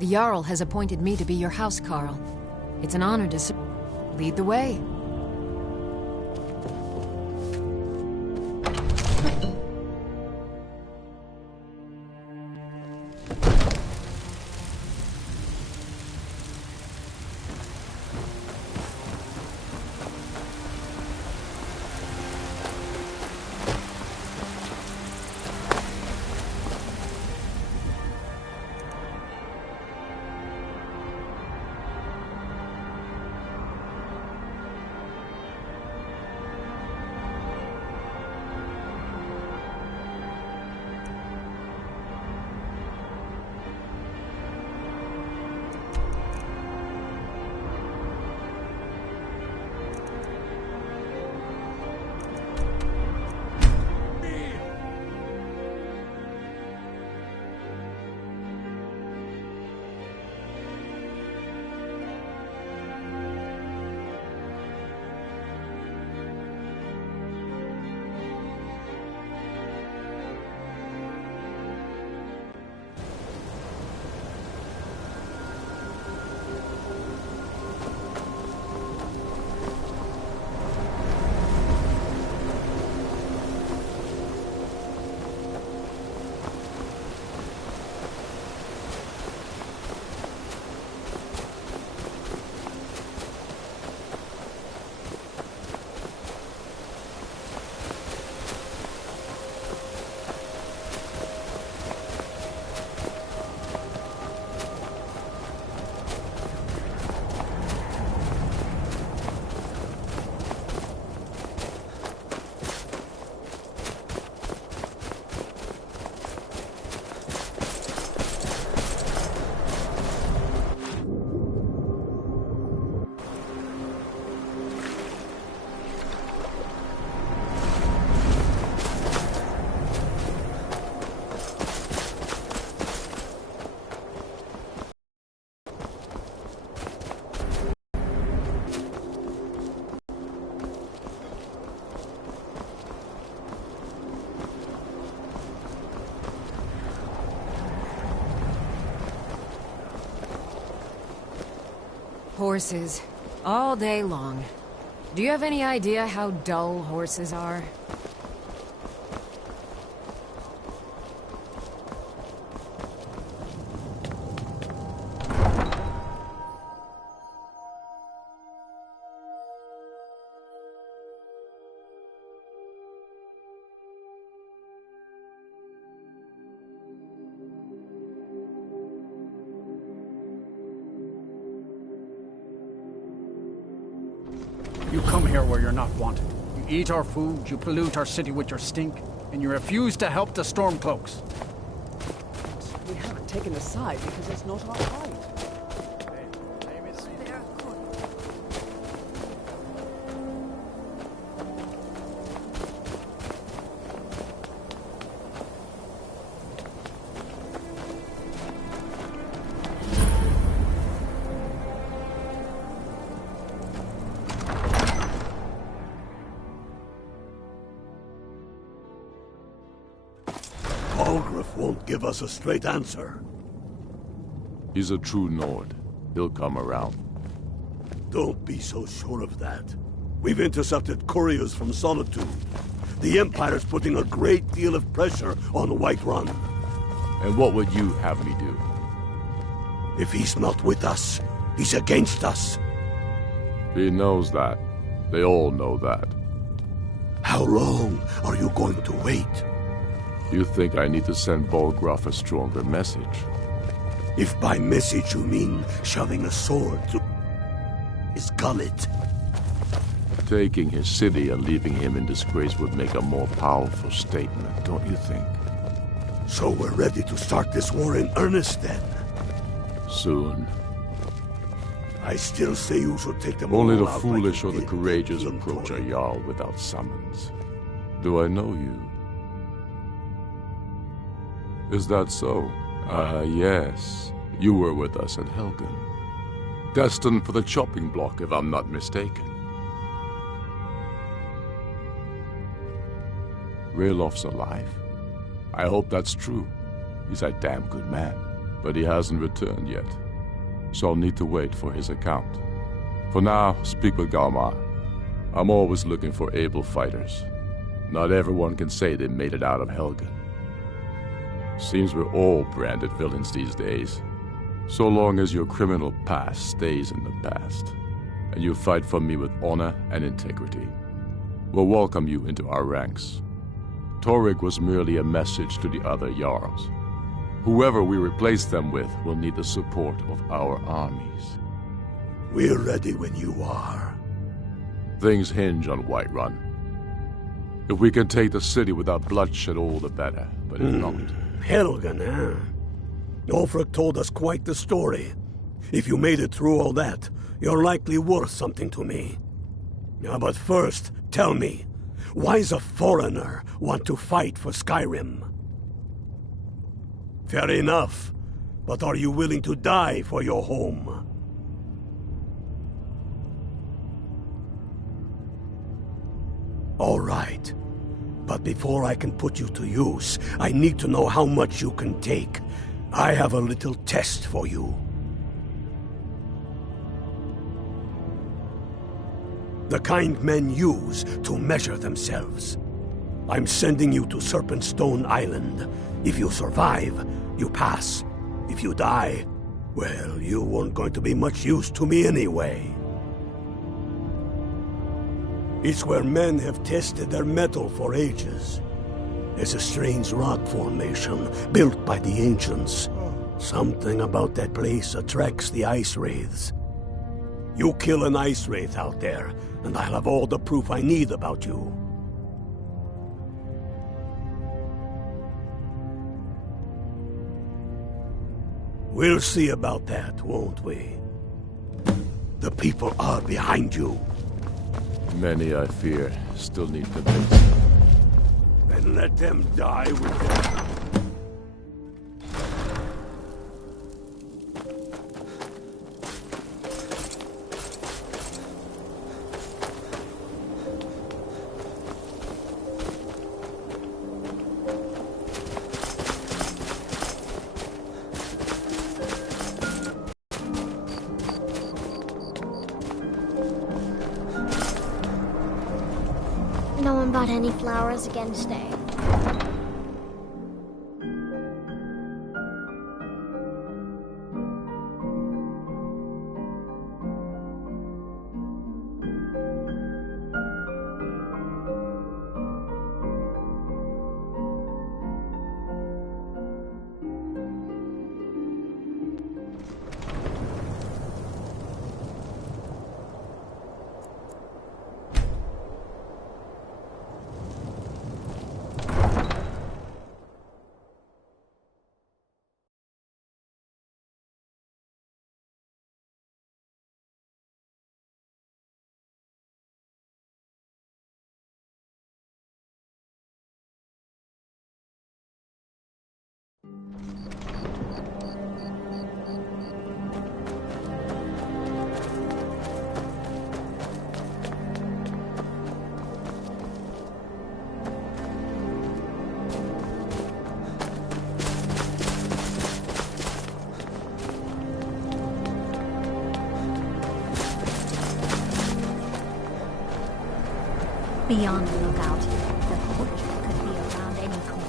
The Jarl has appointed me to be your housecarl. It's an honor to lead the way. Horses. All day long. Do you have any idea how dull horses are? You come here where you're not wanted. You eat our food, you pollute our city with your stink, and you refuse to help the Stormcloaks. We haven't taken a side because it's not our fight. Won't give us a straight answer. He's a true Nord. He'll come around. Don't be so sure of that. We've intercepted couriers from Solitude. The Empire's putting a great deal of pressure on Whiterun. And what would you have me do? If he's not with us, he's against us. He knows that. They all know that. How long are you going to wait? You think I need to send Bolgraf a stronger message? If by message you mean shoving a sword through his gullet. Taking his city and leaving him in disgrace would make a more powerful statement, don't you think? So we're ready to start this war in earnest then? Soon. I still say you should take them Only all the out foolish like or the courageous Ian approach a Coin. Jarl without summons. Do I know you? Is that so? Yes. You were with us at Helgen. Destined for the chopping block, if I'm not mistaken. Railof's alive. I hope that's true. He's a damn good man. but he hasn't returned yet, so I'll need to wait for his account. For now, speak with Galmar. I'm always looking for able fighters. Not everyone can say they made it out of Helgen. Seems we're all branded villains these days. So long as your criminal past stays in the past, and you fight for me with honor and integrity, we'll welcome you into our ranks. Torrig was merely a message to the other Jarls. Whoever we replace them with will need the support of our armies. We're ready when you are. Things hinge on Whiterun. If we can take the city without bloodshed, all the better, but if not... Helgen, huh? Ulfric told us quite the story. If you made it through all that, you're likely worth something to me. Now, but first, tell me, why's a foreigner want to fight for Skyrim? Fair enough, but are you willing to die for your home? All right. But before I can put you to use, I need to know how much you can take. I have a little test for you. The kind men use to measure themselves. I'm sending you to Serpentstone Island. If you survive, you pass. If you die, well, you weren't going to be much use to me anyway. It's where men have tested their metal for ages. There's a strange rock formation built by the ancients. Something about that place attracts the ice wraiths. You kill an ice wraith out there, and I'll have all the proof I need about you. We'll see about that, won't we? The people are behind you. Many, I fear, still need convincing. Then let them die with them. No one bought any flowers again today. Be on the lookout. The butcher could be around any corner.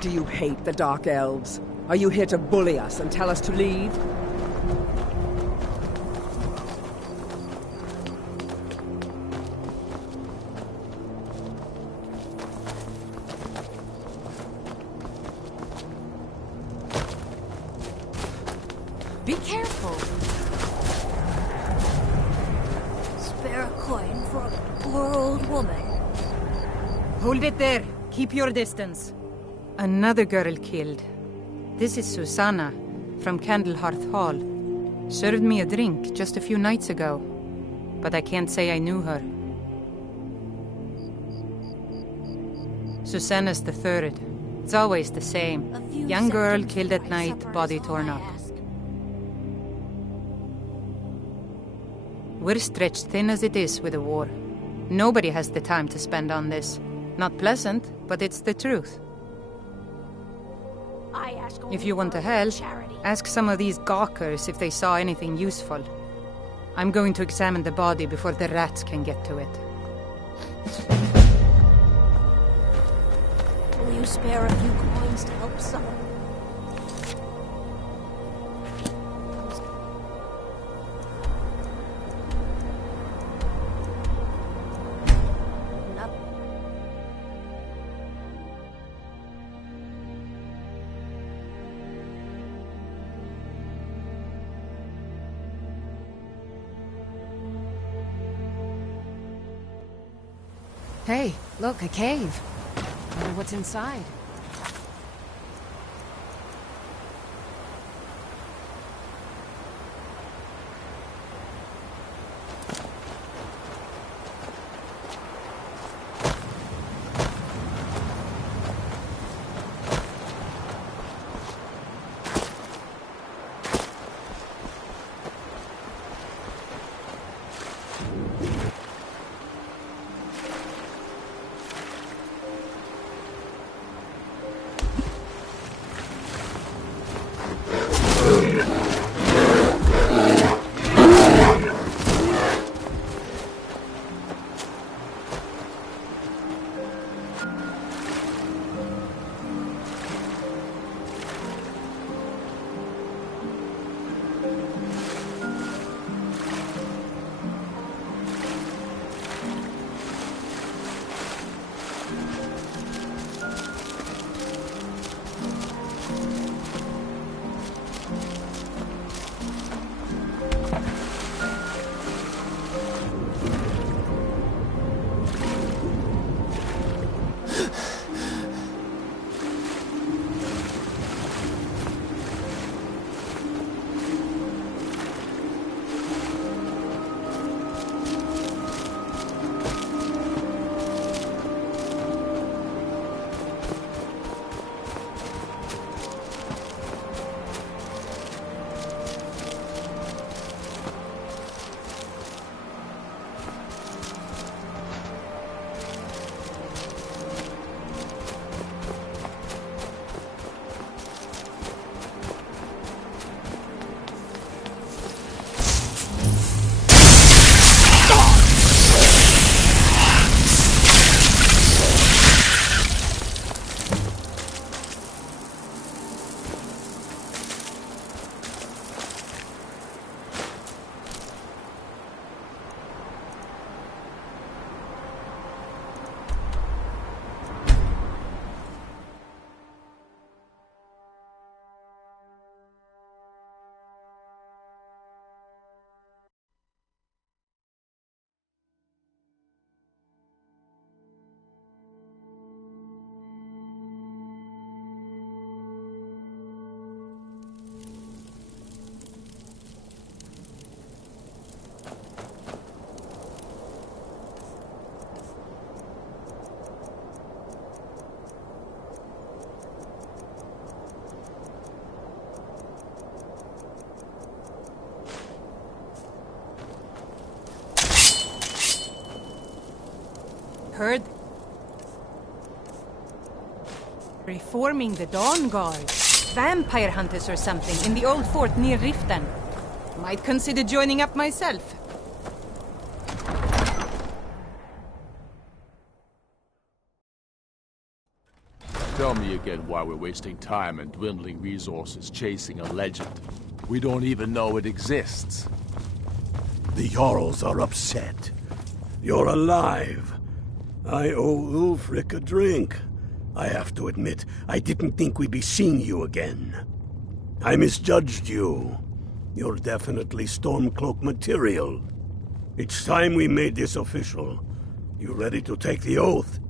Do you hate the Dark Elves? Are you here to bully us and tell us to leave? Be careful. Spare a coin for a poor old woman. Hold it there. Keep your distance. Another girl killed. This is Susanna, from Candlehearth Hall. Served me a drink just a few nights ago, but I can't say I knew her. Susanna's the third. It's always the same. Young girl killed at night, body torn up. We're stretched thin as it is with the war. Nobody has the time to spend on this. Not pleasant, but it's the truth. If you want to help, ask some of these gawkers if they saw anything useful. I'm going to examine the body before the rats can get to it. Will you spare a few coins to help someone? Hey, look, a cave. Wonder what's inside. Heard? Reforming the Dawn Guard. Vampire hunters or something in the old fort near Riften. Might consider joining up myself. Tell me again why we're wasting time and dwindling resources chasing a legend. We don't even know it exists. The Jarls are upset. You're alive. I owe Ulfric a drink. I have to admit, I didn't think we'd be seeing you again. I misjudged you. You're definitely Stormcloak material. It's time we made this official. You ready to take the oath?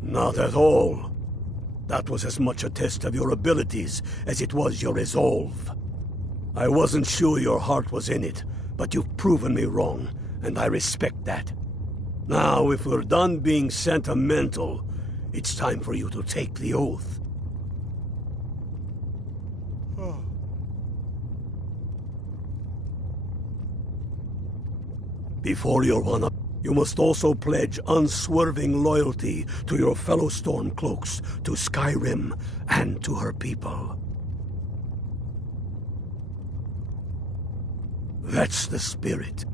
Not at all. That was as much a test of your abilities as it was your resolve. I wasn't sure your heart was in it, but you've proven me wrong, and I respect that. Now, if we're done being sentimental, it's time for you to take the oath. Before you're one up, you must also pledge unswerving loyalty to your fellow Stormcloaks, to Skyrim, and to her people. That's the spirit.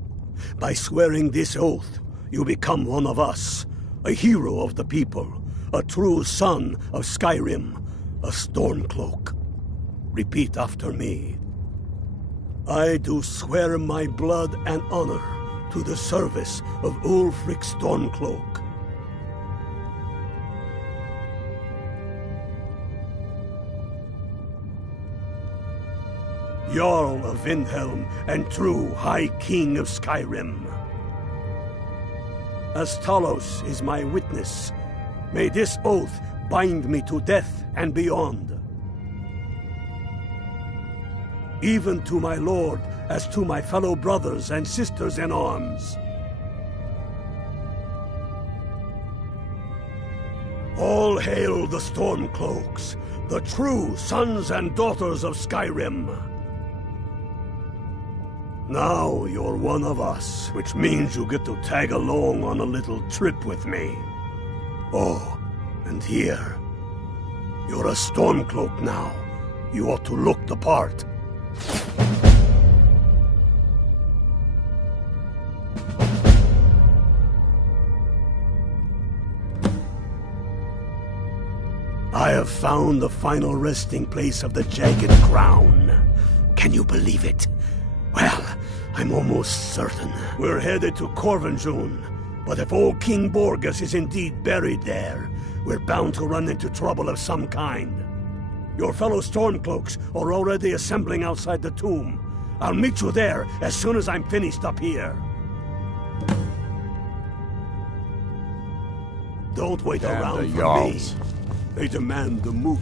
By swearing this oath, you become one of us, a hero of the people, a true son of Skyrim, a Stormcloak. Repeat after me. I do swear my blood and honor to the service of Ulfric Stormcloak. Jarl of Windhelm and true High King of Skyrim. As Talos is my witness, may this oath bind me to death and beyond. Even to my lord, as to my fellow brothers and sisters in arms. All hail the Stormcloaks, the true sons and daughters of Skyrim. Now you're one of us, which means you get to tag along on a little trip with me. Oh, and here. You're a Stormcloak now. You ought to look the part. I have found the final resting place of the Jagged Crown. Can you believe it? Well, I'm almost certain. We're headed to Corvinjune, but if old King Borgus is indeed buried there, we're bound to run into trouble of some kind. Your fellow Stormcloaks are already assembling outside the tomb. I'll meet you there as soon as I'm finished up here. Don't wait around for me. They demand the moot.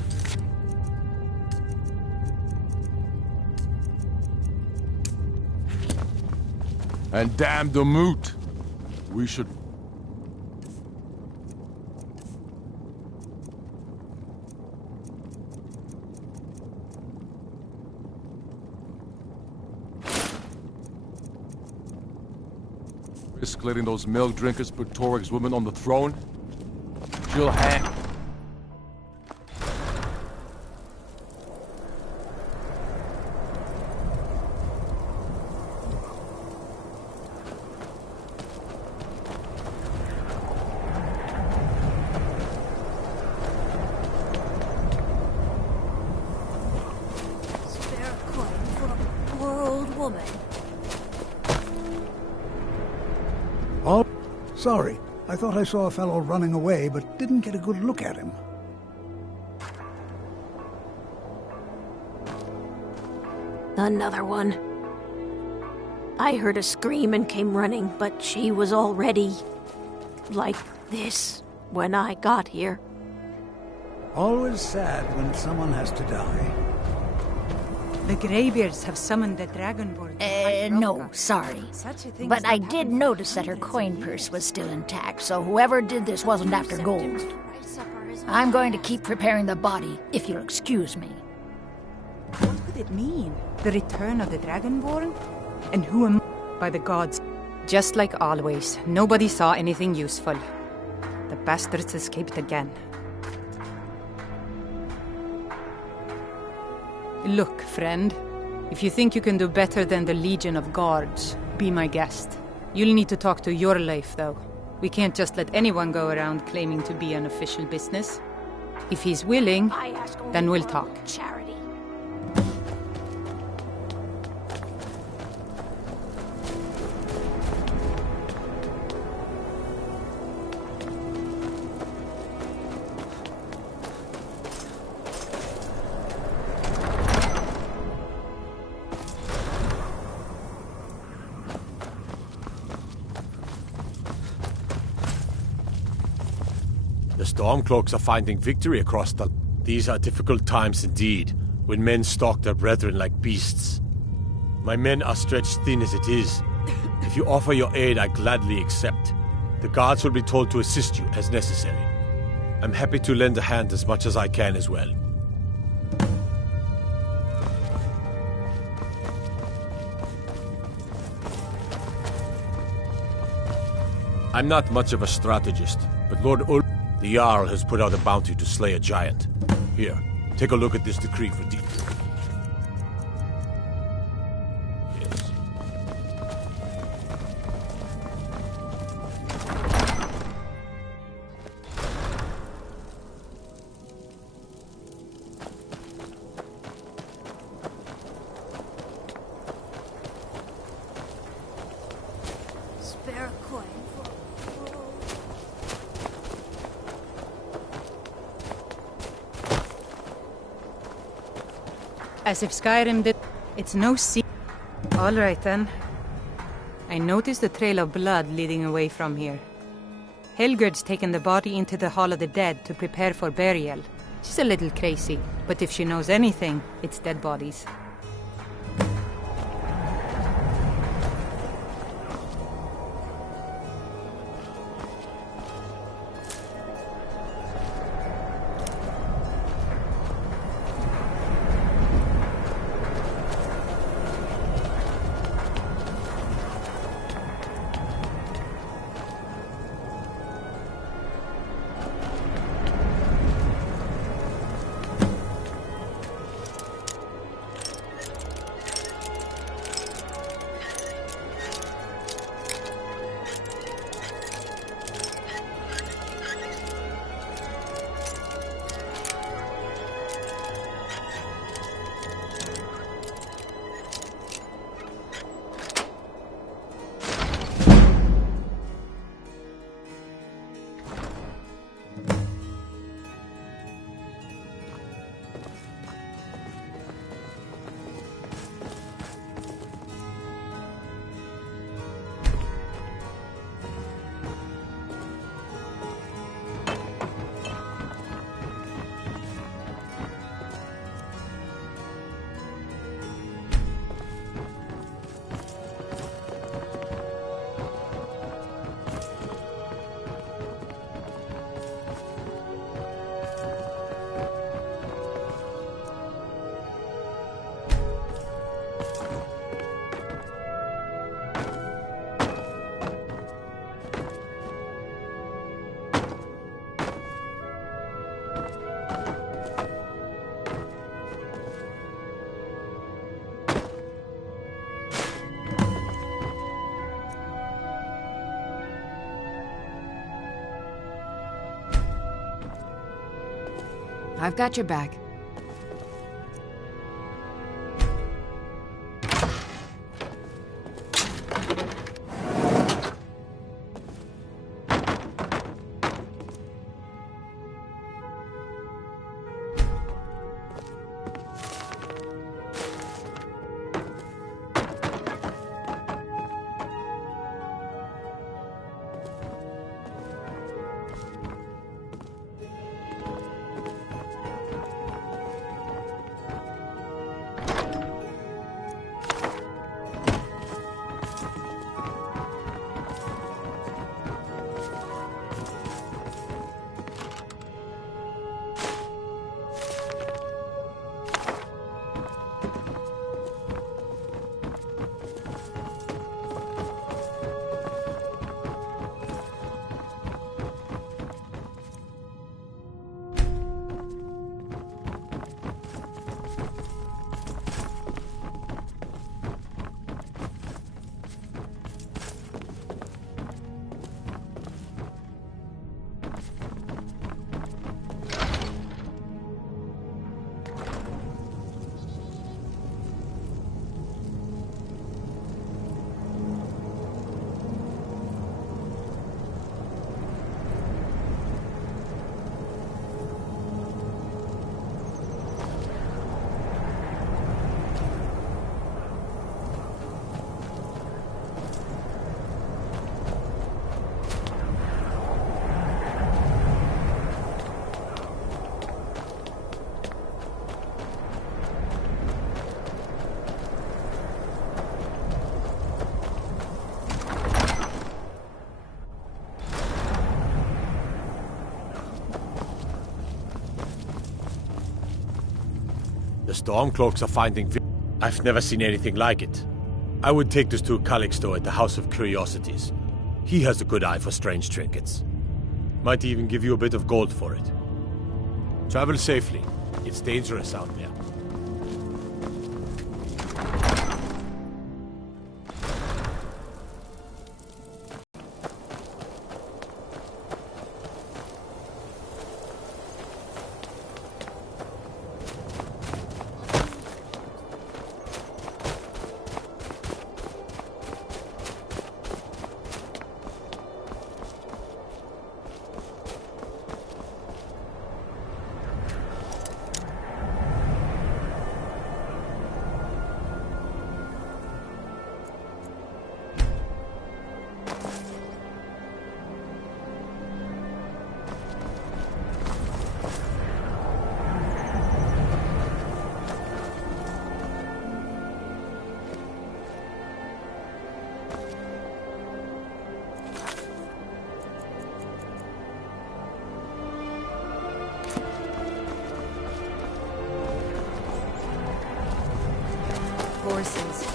And damn the moot. We should... risk letting those milk drinkers put Toryg's woman on the throne? She'll hang... Oh, sorry. I thought I saw a fellow running away, but didn't get a good look at him. Another one. I heard a scream and came running, but she was already... like this when I got here. Always sad when someone has to die. The Greybeards have summoned the Dragonborn. No, sorry. But I did notice that her coin purse was still intact, so whoever did this wasn't after gold. I'm going to keep preparing the body, if you'll excuse me. What could it mean? The return of the Dragonborn? And who am I? By the gods. Just like always, nobody saw anything useful. The bastards escaped again. Look, friend. If you think you can do better than the Legion of Guards, be my guest. You'll need to talk to your life, though. We can't just let anyone go around claiming to be an official business. If he's willing, then we'll talk. Charity. The Stormcloaks are finding victory across the... These are difficult times indeed, when men stalk their brethren like beasts. My men are stretched thin as it is. If you offer your aid, I gladly accept. The guards will be told to assist you as necessary. I'm happy to lend a hand as much as I can as well. I'm not much of a strategist, but Lord the Jarl has put out a bounty to slay a giant. Here, take a look at this decree for details. Yes. Spare a coin for... As if Skyrim did... It's no secret. All right, then. I noticed a trail of blood leading away from here. Helgerd's taken the body into the Hall of the Dead to prepare for burial. She's a little crazy, but if she knows anything, it's dead bodies. I've got your back. The Stormcloaks are finding... I've never seen anything like it. I would take this to Calixto at the House of Curiosities. He has a good eye for strange trinkets. Might even give you a bit of gold for it. Travel safely. It's dangerous out there. Horses.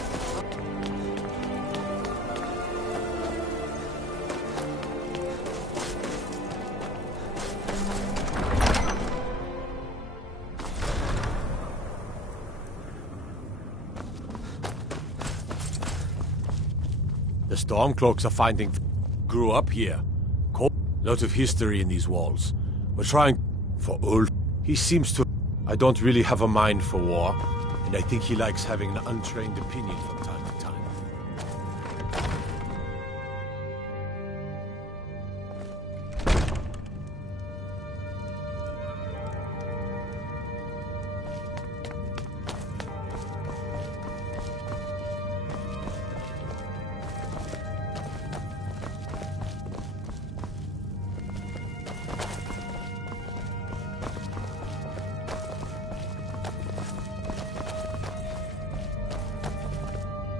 The Stormcloaks are finding... Grew up here. Lot of history in these walls. We're trying... For old... He seems to... I don't really have a mind for war. And I think he likes having an untrained opinion from time to time.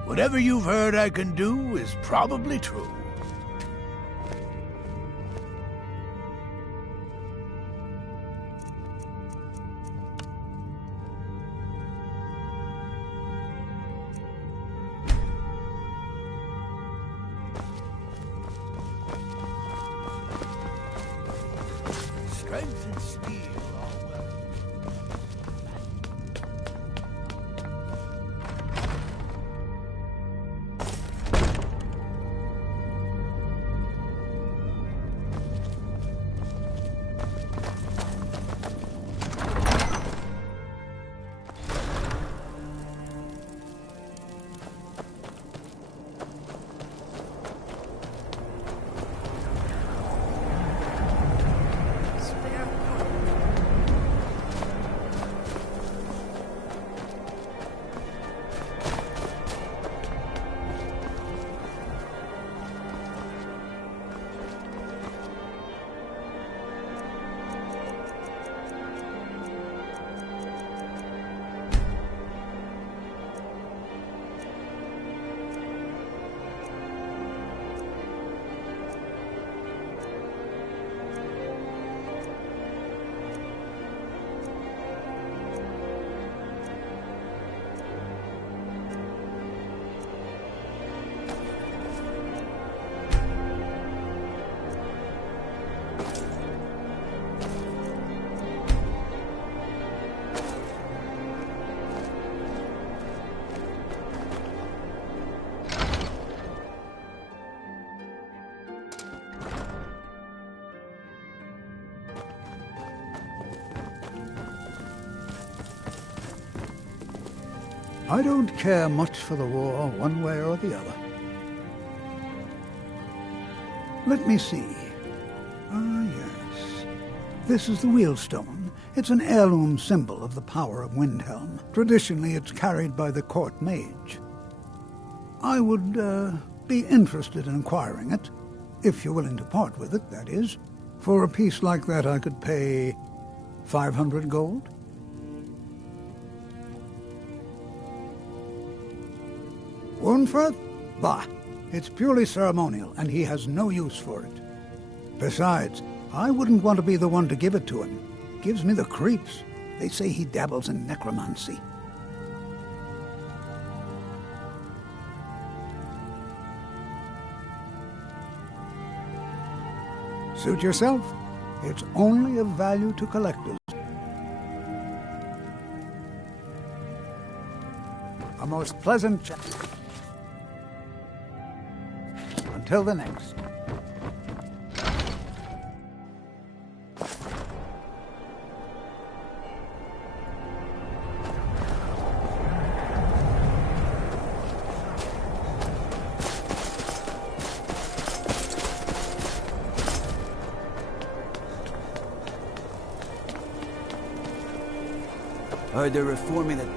Whatever you've heard I can do is probably true. Strength and steel are well. I don't care much for the war, one way or the other. Let me see. Ah, yes. This is the wheelstone. It's an heirloom symbol of the power of Windhelm. Traditionally, it's carried by the court mage. I would be interested in acquiring it, if you're willing to part with it, that is. For a piece like that, I could pay 500 gold. Wurnfirth? Bah, it's purely ceremonial, and he has no use for it. Besides, I wouldn't want to be the one to give it to him. Gives me the creeps. They say he dabbles in necromancy. Suit yourself. It's only of value to collectors. A most pleasant chat. Until the next. Are they reforming it?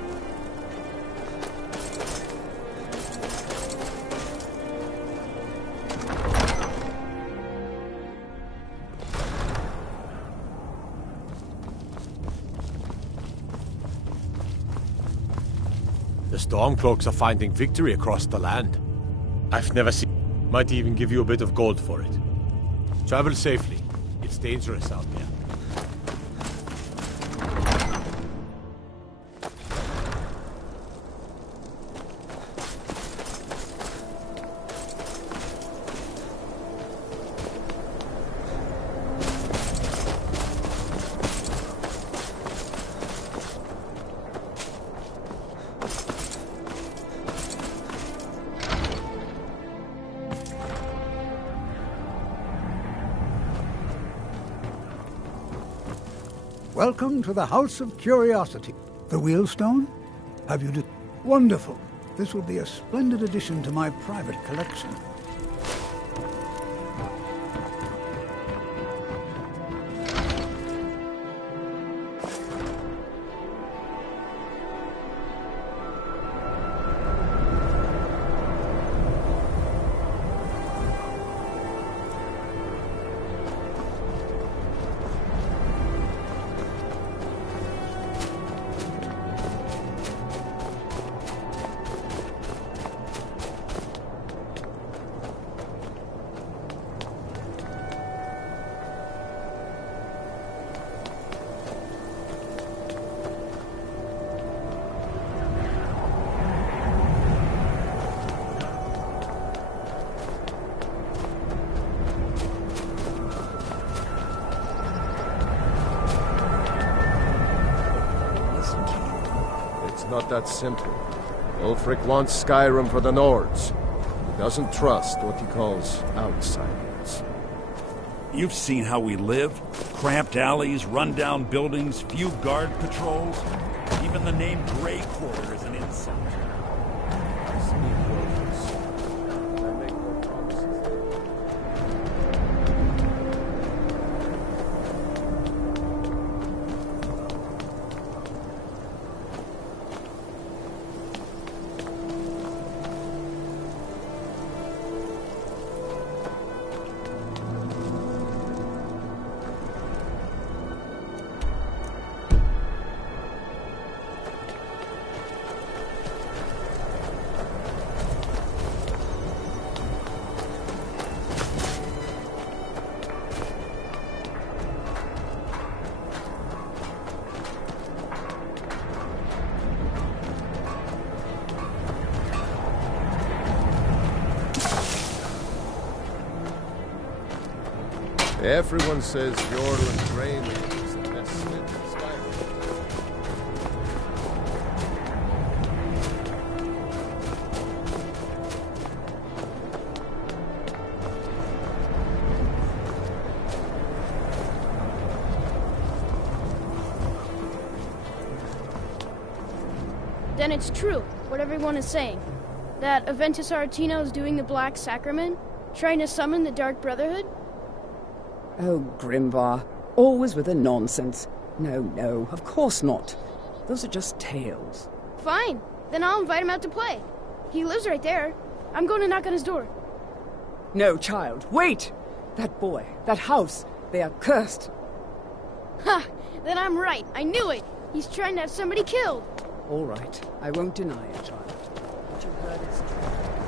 The Stormcloaks are finding victory across the land. I've never seen... Might even give you a bit of gold for it. Travel safely. It's dangerous out there. Welcome to the House of Curiosity. The Wheelstone? Have you Wonderful. This will be a splendid addition to my private collection. Not that simple. Ulfric wants Skyrim for the Nords. He doesn't trust what he calls outsiders. You've seen how we live. Cramped alleys, run-down buildings, few guard patrols. Even the name Grey Quarter is an insult. I speak words. I make no promises. Everyone says Jorl and Greymane is the best smith in Skyrim. Then it's true, what everyone is saying. That Aventus Aretino is doing the Black Sacrament, trying to summon the Dark Brotherhood? Oh, Grimvar, always with the nonsense. No, of course not. Those are just tales. Fine, then I'll invite him out to play. He lives right there. I'm going to knock on his door. No, child, wait! That boy, that house, they are cursed. Ha! Then I'm right. I knew it. He's trying to have somebody killed. All right, I won't deny it, child. What you heard is true.